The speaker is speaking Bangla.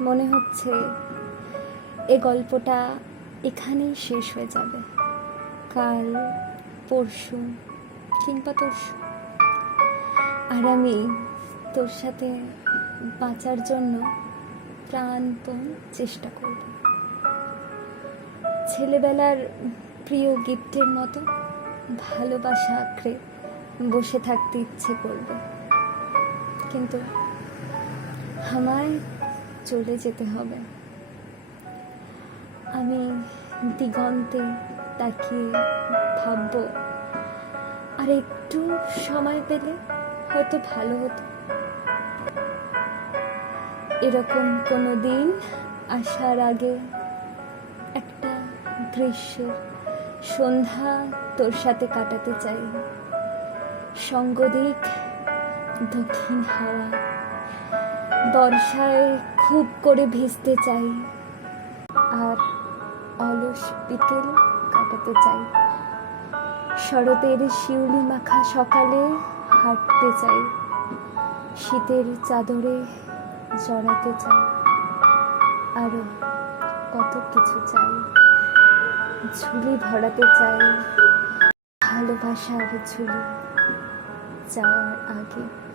মনে হচ্ছে এ গল্পটা এখানেই শেষ হয়ে যাবে। কাল, পরশু, কিংবা তরশু। আর আমি তোর সাথে বাঁচার জন্য প্রাণপণ চেষ্টা করব। ছেলেবেলার প্রিয় গিফটের মতো ভালোবাসা আঁকড়ে বসে থাকতে ইচ্ছে করবে। কিন্তু আমায় চলে যেতে হবে। আমি দিগন্তে তাকিয়ে ভাববো, আর একটু সময় পেলে হয়তো ভালো হতো। এরকম কোনো দিন আসার আগে একটা গ্রীষ্মের সন্ধ্যা তোর সাথে কাটাতে চাই। সঙ্গদিক দক্ষিণ হাওয়া বর্ষায় খুব করে ভিজতে চাই। আর অলস বিকেল কাটাতে চাই। শরতের শিউলি মাখা সকালে হাঁটতে চাই। শীতের চাদরে জড়াতে চাই। আরও কত কিছু চাই। ঝুলি ভরাতে চাই। ভালোবাসার ঝুলি যাওয়ার আগে।